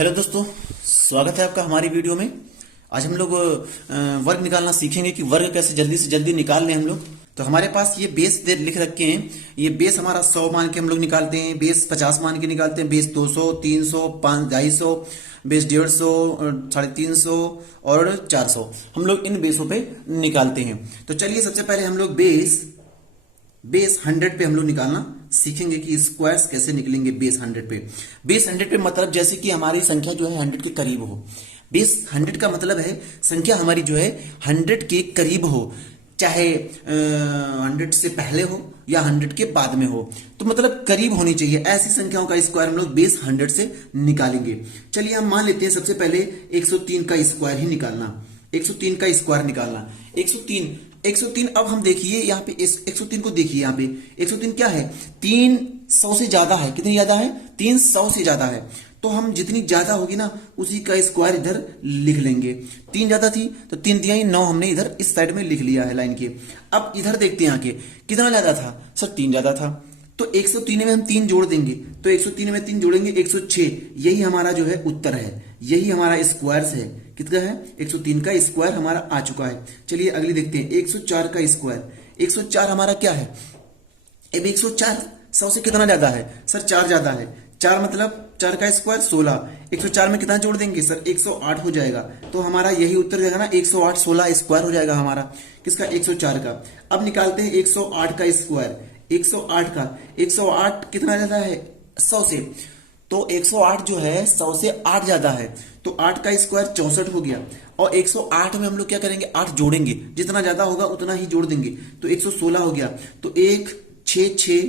Hello दोस्तों, स्वागत है आपका हमारी वीडियो में। आज हम लोग वर्ग निकालना सीखेंगे कि वर्ग कैसे जल्दी से जल्दी निकाल लें हम लोग। तो हमारे पास ये बेस दे लिख रखे हैं। ये बेस हमारा 100 मान के हम लोग निकालते हैं, बेस 50 मान के निकालते हैं, बेस 200, 300, 250, बेस 150, 350 और 400 हम लोग इन बेसों पे निकालते हैं। तो चलिए सबसे पहले हम लोग बेस 100 पे हम लोग निकालना सीखेंगे कि स्क्वायर्स कैसे निकलेंगे बेस 100 पे। बेस 100 पे मतलब जैसे कि हमारी संख्या जो है 100 के करीब हो। बेस 100 का मतलब है संख्या हमारी जो है 100 के करीब हो, चाहे 100 से पहले हो या 100 के बाद में हो, तो मतलब करीब होनी चाहिए। ऐसी संख्याओं का स्क्वायर हम लोग बेस 100 से निकालेंगे। चलिए हम मान लेते हैं सबसे पहले 103 का स्क्वायर ही निकालना। 103 का स्क्वायर निकालना 103। अब हम देखिए यहाँ पे 103 को देखिए, यहाँ पे 103 क्या है, 300 से ज्यादा है। कितनी ज्यादा है? 300 से ज्यादा है। तो हम जितनी ज्यादा होगी ना उसी का स्क्वायर इधर लिख लेंगे। 3 ज्यादा थी तो 3 दिया ही 9 हमने इधर इस साइड में लिख लिया है लाइन के। अब इधर देखते हैं आके कितना ज्यादा था सर, 3 ज्यादा था। तो 103 में हम 3 जोड़ देंगे, तो 103 में 3 जोड़ेंगे 106। यही हमारा जो है उत्तर है, यही हमारा स्क्वायर है। कितना है? 103 का स्क्वायर हमारा आ चुका है। चलिए अगली देखते हैं 104 का स्क्वायर। 104 हमारा क्या है? अब 104 100 से कितना ज्यादा है सर? 4 ज्यादा है। 4 मतलब 4 का स्क्वायर 16। 104 में कितना जोड़ देंगे सर? 108 हो जाएगा। तो हमारा यही उत्तर हो जाएगा ना, 108 16 स्क्वायर हो जाएगा हमारा किसका? 104 का। अब निकालते हैं 108 का स्क्वायर। 108 कितना ज्यादा है 100 से? तो 108 जो है 100 से 8 ज्यादा है, तो 8 का स्क्वायर 64 हो गया। और 108 में हम लोग क्या करेंगे? 8 जोड़ेंगे, जितना ज्यादा होगा उतना ही जोड़ देंगे, तो 116 हो गया। तो 1 6 6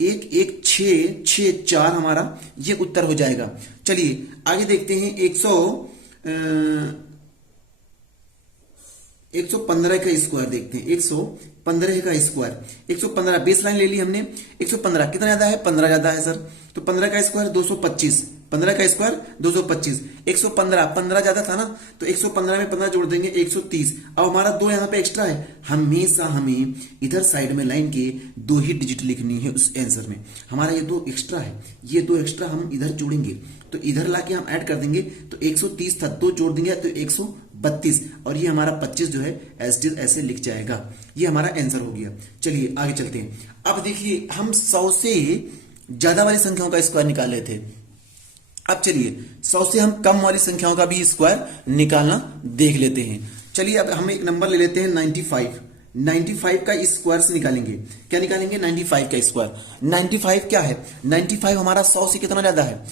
1 1 6 6 4 हमारा ये उत्तर हो जाएगा। चलिए आगे देखते हैं 115 का स्क्वायर देखते हैं। 115 का स्क्वायर 115 बेस लाइन ले ली हमने। 115 कितना ज्यादा है? 15 ज्यादा है सर। तो 15 का स्क्वायर 225। 15 का स्क्वायर 225। 115 ज्यादा था ना, तो 115 में 15 जोड़ देंगे 130। अब हमारा 2 यहाँ पे एक्स्ट्रा है। हमेशा हमें इधर साइड में लाइन के 2 ही डिजिट लिखनी है उस आंसर में। हमारा ये 2 एक्स्ट्रा है, ये 2 एक्स्ट्रा हम इधर जोड़ेंगे, तो इधर लाके हम ऐड कर देंगे। तो 130 था, 2 जोड़ देंगे तो 132, और ये हमारा 25 जो है ऐसे लिख जाएगा। ये हमारा आंसर हो गया। चलिए आगे चलते हैं। अब देखिए हम 100 से ज्यादा वाली संख्याओं का स्क्वायर निकाले थे। अब चलिए 100 से हम कम वाली संख्याओं का भी स्क्वायर निकालना देख लेते हैं। चलिए अब हम एक नंबर ले लेते हैं 95। 95 का स्क्वायर से निकालेंगे। क्या निकालेंगे? 95 का स्क्वायर। 95 क्या है? 95 हमारा 100 से कितना ज्यादा है?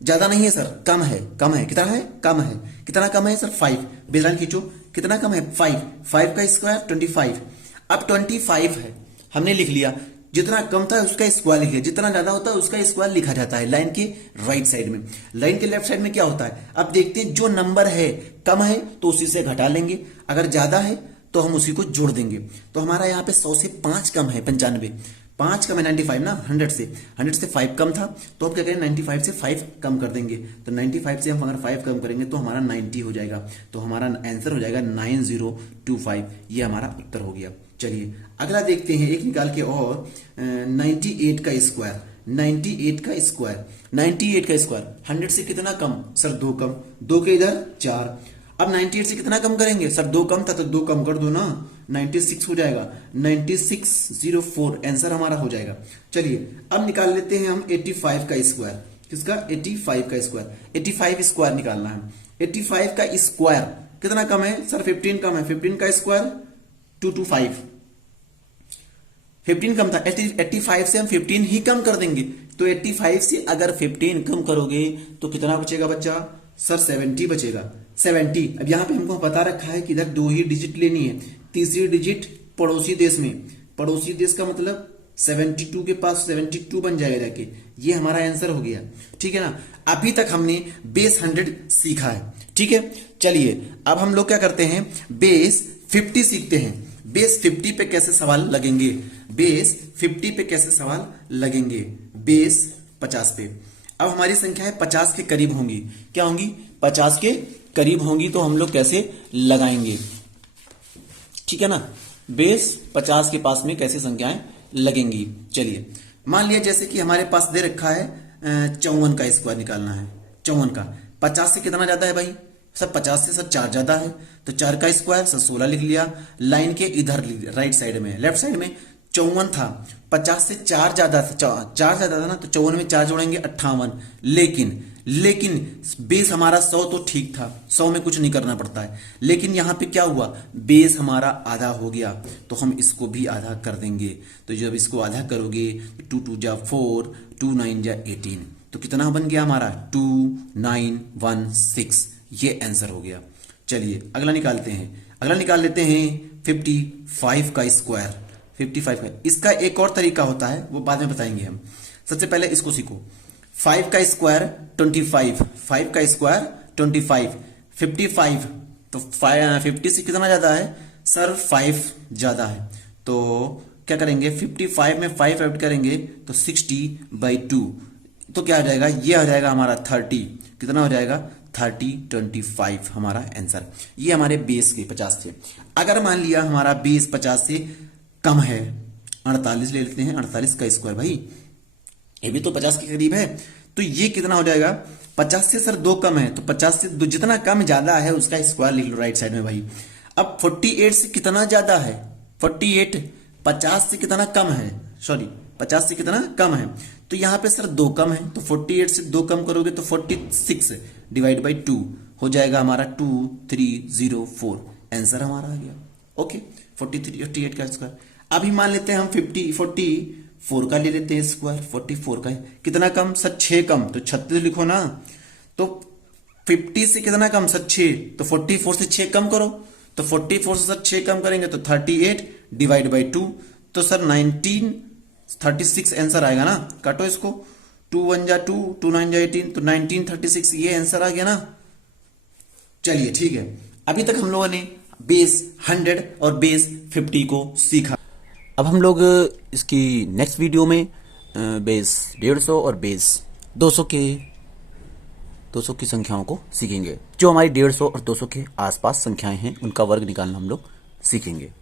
ज्यादा नहीं है सर, कम है। कम है कितना है? कम है। कितना कम है सर? 5। बेलन खींचो, कितना कम है? 5। 5 का स्क्वायर 25। अब 25 है, हमने लिख लिया। जितना कम था उसका स्क्वायर लिख लिया, जितना ज्यादा होता है उसका स्क्वायर लिखा जाता है लाइन के राइट साइड में। लाइन के लेफ्ट साइड में क्या होता है? अब देखते हैं, जो नंबर है कम है तो उसी से घटा लेंगे, अगर ज्यादा है तो हम उसी को जोड़ देंगे। तो हमारा यहाँ पे 100 से 5 कम है 95। 5 कम है 95 ना, 100 से 5 कम था, तो अब क्या करें? 95 से 5 कम कर देंगे। तो 95 से हम अगर 5 कम करेंगे तो हमारा 90 हो जाएगा। तो हमारा आंसर हो जाएगा 9025। ये हमारा उत्तर हो गया। चलिए अगला देखते हैं एक निकाल के और 98 का स्क्वायर। 98 का स्क्वायर 98 का स्क्वायर 100 से कितना कम सर? 2 कम। 2 के इधर 4। अब 98 से कितना कम करेंगे सर? 2 कम था तो 2 कम कर दो ना, 96 हो जाएगा। 9604 आंसर हमारा हो जाएगा। चलिए अब निकाल लेते हैं हम 85 का स्क्वायर। किसका? 85 का स्क्वायर। 85 स्क्वायर निकालना है। 85 का स्क्वायर कितना कम है सर? 15 कम है। 15 का स्क्वायर 225। 15 कम था, 85 से हम 15 ही कम कर देंगे। तो 85 से अगर 15 कम करोगे तो कितना बचेगा बच्चा? सर 70 बचेगा। 70। अब यहां पे हमको बता रखा है कि इधर 2 ही डिजिट लेनी है, तीसरी डिजिट पड़ोसी देश में। पड़ोसी देश का मतलब 72 के पास 72 बन जाएगा जाके। ये हमारा आंसर हो गया। ठीक है ना? अभी तक हमने बेस 100 सीखा है। ठीक है, चलिए अब हम लोग क्या करते हैं? बेस 50 सीखते हैं। बेस 50 पे कैसे सवाल लगेंगे? बेस 50 पे कैसे सवाल लगेंगे? बेस 50 पे। अब हमारी संख्या है 50 के करीब होंगी। क्या होंगी? 50 के करीब होंगी, तो हम लोग कैसे लगाएंगे? ठीक है ना? बेस 50 के पास में कैसे संख्याएं लगेंगी? चलिए मान लिया जैसे कि हमारे पास दे रखा है 54 का स्क्वायर निकालना है। 54 का। 50 से कितना ज्यादा है भाई सर? 50 से सर 4 ज्यादा है, तो 4 का स्क्वायर सर 16 लिख लिया। लाइन के इधर राइट साइड में, लेफ्ट साइड में 54 था, 50 से 4 ज्यादा था, 4 ज्यादा था ना, तो 54 में 4 जोड़ेंगे 58। लेकिन बेस हमारा 100 तो ठीक था, 100 में कुछ नहीं करना पड़ता है, लेकिन यहां पे क्या हुआ, बेस हमारा आधा हो गया, तो हम इसको भी आधा कर देंगे। तो जब इसको आधा करोगे, 2 2 जा 4, 2 9 जा 18, तो कितना बन गया हमारा 2916। ये आंसर हो गया। चलिए अगला निकालते हैं। अगला निकाल लेते हैं 55 का स्क्वायर। 55 का इसका एक और तरीका होता है, वो बाद में बताएंगे हम। सबसे पहले इसको सीखो। 5 का स्क्वायर 25, 5 का स्क्वायर 25, 55 तो 50 से कितना ज्यादा है सर? 5 ज्यादा है, तो क्या करेंगे 55 में 5 ऐड करेंगे तो 60/2, तो क्या हो जाएगा, ये हो जाएगा हमारा 30। कितना हो जाएगा 30 25 हमारा आंसर। ये हमारे बेस के 50 थे। अगर मान लिया हमारा बेस 50 से कम है, 48 ले लेते हैं, 48 का स्क्वायर भाई ये भी तो 50 के करीब है, तो ये कितना हो जाएगा 50 से सर 2 कम है, तो 50 से 2 जितना कम ज्यादा है उसका स्क्वायर लिख लो राइट साइड में भाई। अब 48 से कितना ज्यादा है, 48 50 से कितना कम है, सॉरी 50 से कितना कम है, तो यहां पे सर 2 कम है, तो 48 से 2 कम करोगे तो 46 डिवाइड बाई 2 हो जाएगा हमारा 2304। आंसर हमारा आ गया। ओके 48 का स्क्वायर। अभी मान लेते हैं हम 44 का ले लेते हैं स्क्वायर। 44 का कितना कम सर? 6 कम, तो 36 लिखो ना। तो 50 से कितना कम सर? 6, तो 44 से 6 कम करो, तो 44 से सर 6 कम करेंगे तो 38 डिवाइड बाई 2, तो सर 1936 आंसर आएगा ना। काटो इसको, 2 1 जा 2, 2 9 जा 18, तो 1936 ये आंसर आ गया ना। चलिए ठीक है, अभी तक हम लोगों ने बेस 100 और बेस 50 को सीखा। अब हम लोग इसकी नेक्स्ट वीडियो में बेस 150 और बेस 200 की संख्याओं को सीखेंगे। जो हमारी 150 और 200 के आसपास संख्याएं हैं उनका वर्ग निकालना हम लोग सीखेंगे।